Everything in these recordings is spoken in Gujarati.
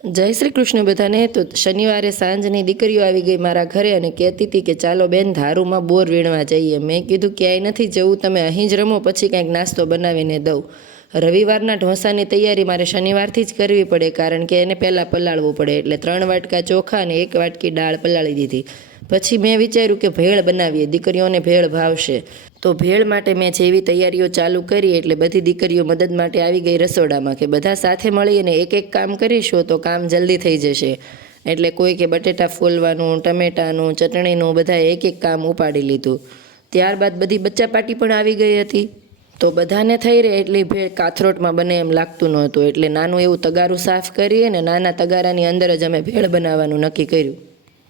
જય શ્રી કૃષ્ણ બધાને। તો શનિવારે સાંજની દીકરીઓ આવી ગઈ મારા ઘરે અને કહેતી હતી કે ચાલો બેન ધારુમાં બોર વીણવા જઈએ। મેં કીધું ક્યાંય નથી જવું, તમે અહીં જ રમો, પછી કંઈક નાસ્તો બનાવીને દઉં। રવિવારના ઢોસાની તૈયારી મારે શનિવારથી જ કરવી પડે, કારણ કે એને પહેલાં પલાળવું પડે, એટલે 3 વાટકા ચોખા અને 1 વાટકી દાળ પલાળી દીધી। પછી મેં વિચાર્યું કે ભેળ બનાવીએ, દીકરીઓને ભેળ ભાવશે। તો ભેળ માટે મેં જેવી તૈયારીઓ ચાલુ કરી એટલે બધી દીકરીઓ મદદ માટે આવી ગઈ રસોડામાં, કે બધા સાથે મળીને એક એક કામ કરીશું તો કામ જલ્દી થઈ જશે। એટલે કોઈ કે બટેટા ફોલવાનું, ટમેટાનું, ચટણીનું, બધાએ એક એક કામ ઉપાડી લીધું। ત્યારબાદ બધી બચ્ચાપાટી પણ આવી ગઈ હતી। તો બધાને થઈ રહે એટલી ભેળ કાથરોટમાં બને એમ લાગતું નહોતું, એટલે નાનું એવું તગારું સાફ કરી અને નાના તગારાની અંદર જ અમે ભેળ બનાવવાનું નક્કી કર્યું।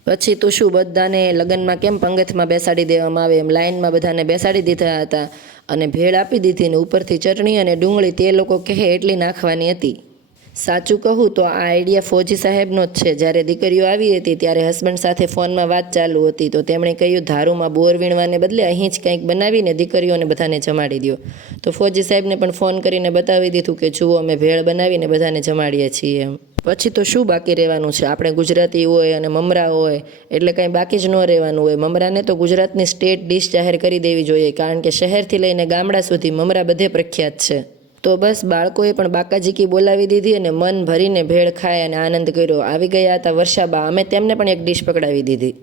પછી તો શું, બધાને લગ્નમાં કેમ પંગતમાં બેસાડી દેવામાં આવે એમ લાઇનમાં બધાને બેસાડી દીધા હતા અને ભેળ આપી દીધી ને ઉપરથી ચટણી અને ડુંગળી તે લોકો કહે એટલી નાખવાની હતી। સાચું કહું તો આ આઈડિયા ફોજી સાહેબનો જ છે। જ્યારે દીકરીઓ આવી હતી ત્યારે હસબન્ડ સાથે ફોનમાં વાત ચાલુ હતી, તો તેમણે કહ્યું ધારુમાં બોર વીણવાને બદલે અહીં જ કંઈક બનાવીને દીકરીઓને બધાને જમાડી દો। તો ફોજી સાહેબને પણ ફોન કરીને બતાવી દીધું કે જુઓ અમે ભેળ બનાવીને બધાને જમાડીએ છીએ એમ। પછી તો શું બાકી રહેવાનું છે, આપણે ગુજરાતી હોય અને મમરા હોય એટલે કંઈ બાકી જ ન રહેવાનું હોય। મમરાને તો ગુજરાતની સ્ટેટ ડિશ જાહેર કરી દેવી જોઈએ, કારણ કે શહેરથી લઈને ગામડા સુધી મમરા બધે પ્રખ્યાત છે। તો બસ બાળકોએ પણ બાકાજીકી બોલાવી દીધી અને મન ભરીને ભેળ ખાય અને આનંદ કર્યો। આવી ગયા હતા વર્ષાબા, અમે તેમને પણ એક ડિશ પકડાવી દીધી।